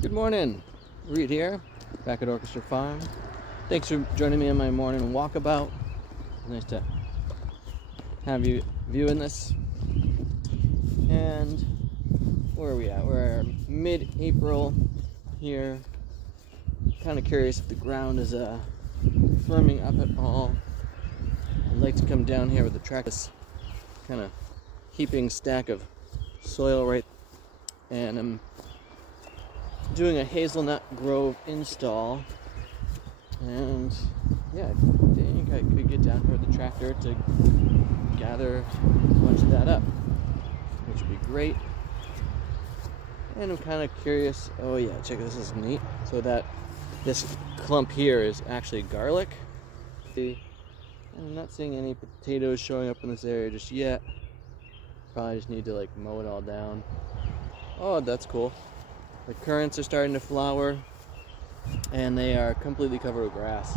Good morning, Reed here, back at Orchestra Farm. Thanks for joining me on my morning walkabout. Nice to have you viewing this. And where are we at? We're mid-April here. Kind of curious if the ground is firming up at all. I'd like to come down here with the tractor, kind of heaping stack of soil right, and I'm doing a hazelnut grove install, and yeah, I think I could get down here with the tractor to gather a bunch of that up, which would be great. And I'm kind of curious. Oh yeah, check this is neat. So this clump here is actually garlic. I'm not seeing any potatoes showing up in this area just yet. Probably just need to mow it all down. Oh, that's cool. The currants are starting to flower, and they are completely covered with grass.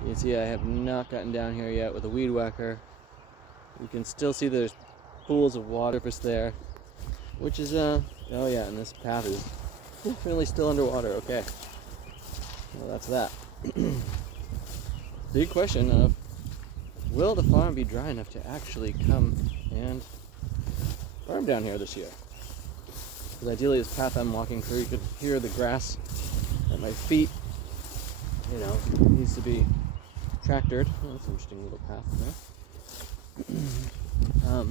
You can see I have not gotten down here yet with a weed whacker. You can still see there's pools of water just there, which is oh yeah, and this path is definitely still underwater. Okay, well that's that. Big question of, will the farm be dry enough to actually come and farm down here this year? Because ideally this path I'm walking through, you could hear the grass at my feet, needs to be tractored. Oh, that's an interesting little path there.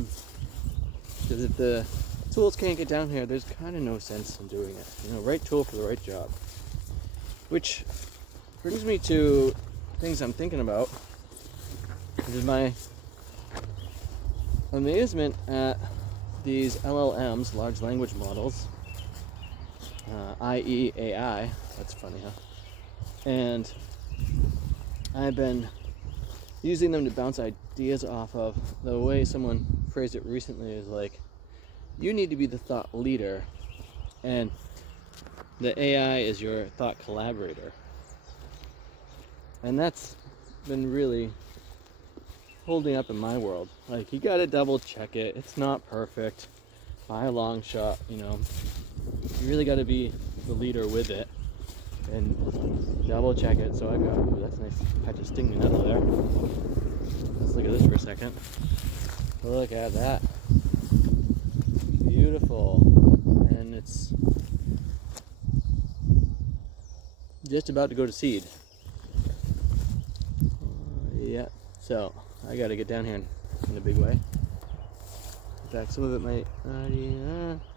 Because if the tools can't get down here, there's kind of no sense in doing it. Right tool for the right job. Which brings me to things I'm thinking about, which is my amazement at these LLMs, large language models, i.e. AI, that's funny, huh? And I've been using them to bounce ideas off of. The way someone phrased it recently is you need to be the thought leader, and the AI is your thought collaborator. And that's been really holding up in my world. You gotta double check it. It's not perfect by a long shot, You really gotta be the leader with it and double check it. So I've got, ooh, that's a nice patch of stinging nettle there. Let's look at this for a second. Look at that. Beautiful. And it's just about to go to seed. Yeah, so I gotta get down here in a big way. In fact, some of it might already,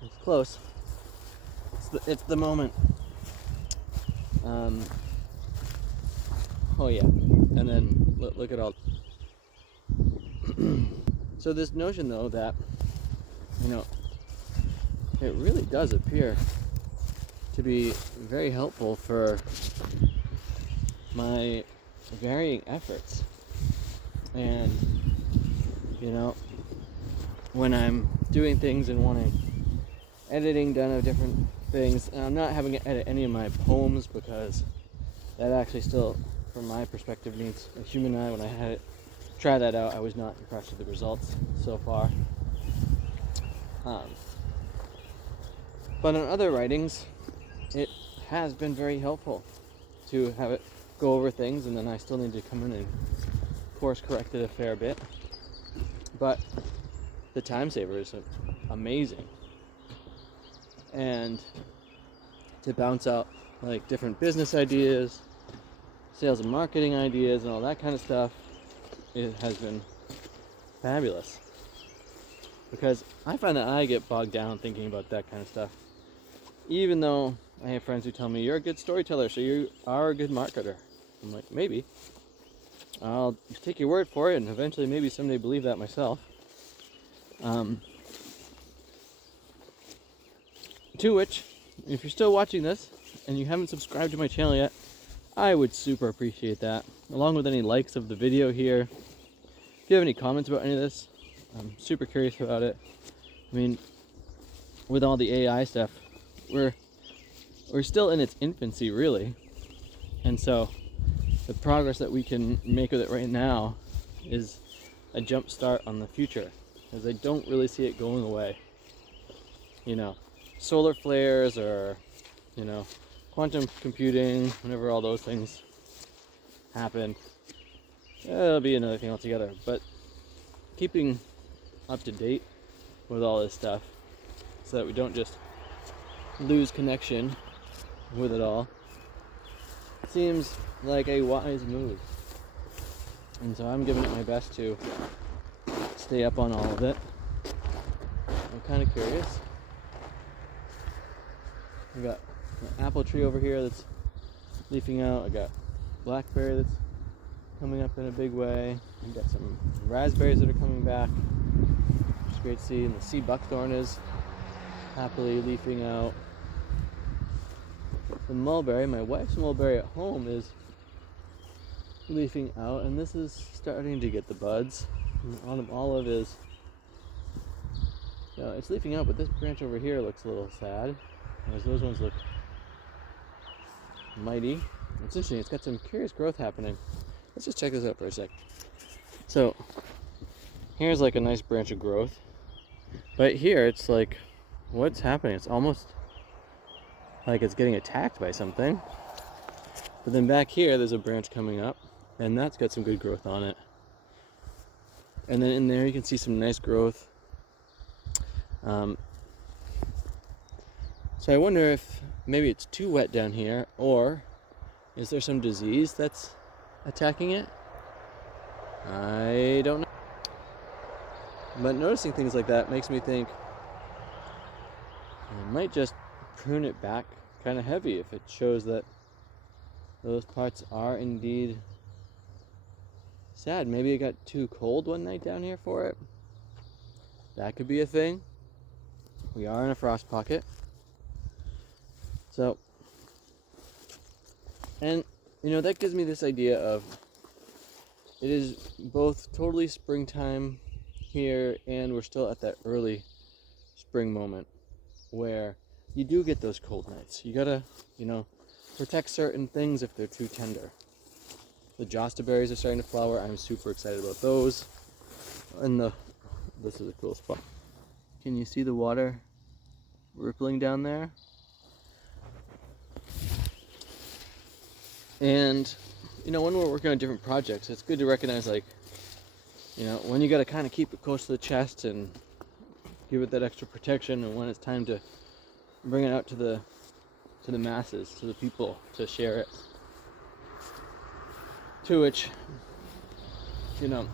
it's close. It's the moment. Oh yeah, and then look at all. So this notion though that, it really does appear to be very helpful for my varying efforts. And when I'm doing things and wanting editing done of different things, and I'm not having to edit any of my poems because that actually still, from my perspective, needs a human eye. When I had it try that out, I was not impressed with the results so far. But on other writings, it has been very helpful to have it go over things, and then I still need to come in and course correct it a fair bit. But the time saver is amazing. And to bounce out different business ideas, sales and marketing ideas, and all that kind of stuff, it has been fabulous. Because I find that I get bogged down thinking about that kind of stuff. Even though I have friends who tell me, you're a good storyteller, so you are a good marketer. I'm like, maybe. I'll take your word for it, and eventually maybe someday believe that myself. To which, if you're still watching this and you haven't subscribed to my channel yet, I would super appreciate that, along with any likes of the video here. If you have any comments about any of this, I'm super curious about it. I mean, with all the AI stuff, we're still in its infancy, really. And so the progress that we can make with it right now is a jump start on the future, because I don't really see it going away. Solar flares or you know, quantum computing, whenever all those things happen, it'll be another thing altogether. But keeping up to date with all this stuff so that we don't just lose connection with it all seems like a wise move. And so I'm giving it my best to stay up on all of it. I'm kind of curious. I got an apple tree over here that's leafing out. I got blackberry that's coming up in a big way. I got some raspberries that are coming back, which is great to see. And the sea buckthorn is happily leafing out. The mulberry, my wife's mulberry at home, is leafing out, and this is starting to get the buds. And the autumn olive is, you know, it's leafing out, but this branch over here looks a little sad, whereas those ones look mighty. It's interesting, it's got some curious growth happening. Let's just check this out for a sec. So here's like a nice branch of growth, but here it's like, what's happening? It's almost like it's getting attacked by something. But then back here there's a branch coming up, and that's got some good growth on it. And then in there you can see some nice growth. So I wonder if maybe it's too wet down here, or is there some disease that's attacking it? I don't know. But noticing things like that makes me think I might just prune it back kind of heavy if it shows that those parts are indeed sad. Maybe it got too cold one night down here for it. That could be a thing. We are in a frost pocket. So, and you know, that gives me this idea of it is both totally springtime here, and we're still at that early spring moment where you do get those cold nights. You gotta, you know, protect certain things if they're too tender. The josta berries are starting to flower. I'm super excited about those. And this is a cool spot. Can you see the water rippling down there? And you know, when we're working on different projects, it's good to recognize, like, you know, when you got to kind of keep it close to the chest and give it that extra protection, and when it's time to bring it out to the masses, to the people, to share it. To which, you know,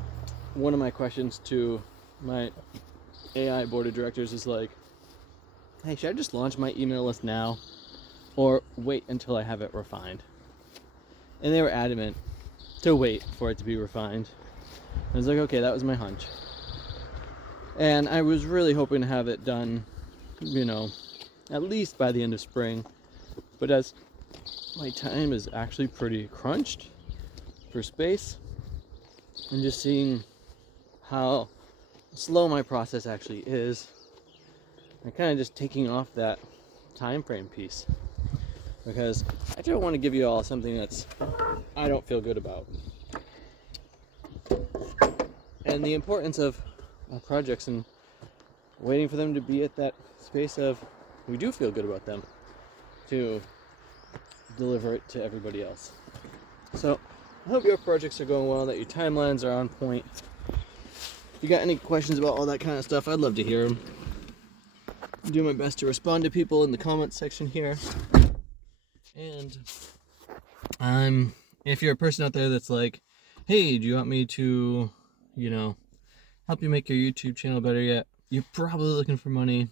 one of my questions to my AI board of directors is like, hey, should I just launch my email list now, or wait until I have it refined? And they were adamant to wait for it to be refined. I was like, okay, that was my hunch. And I was really hoping to have it done, you know, at least by the end of spring. But as my time is actually pretty crunched for space, and just seeing how slow my process actually is, I'm kind of just taking off that time frame piece, because I don't want to give you all something that's I don't feel good about. And the importance of projects and waiting for them to be at that space of we do feel good about them to deliver it to everybody else. So I hope your projects are going well, that your timelines are on point. If you got any questions about all that kind of stuff, I'd love to hear them. I'll do my best to respond to people in the comments section here. And if you're a person out there that's like, hey, do you want me to, you know, help you make your YouTube channel better yet? You're probably looking for money,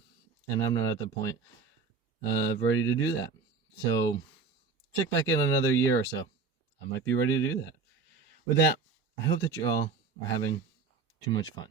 and I'm not at the point ready to do that. So check back in another year or so. I might be ready to do that. With that, I hope that you all are having too much fun.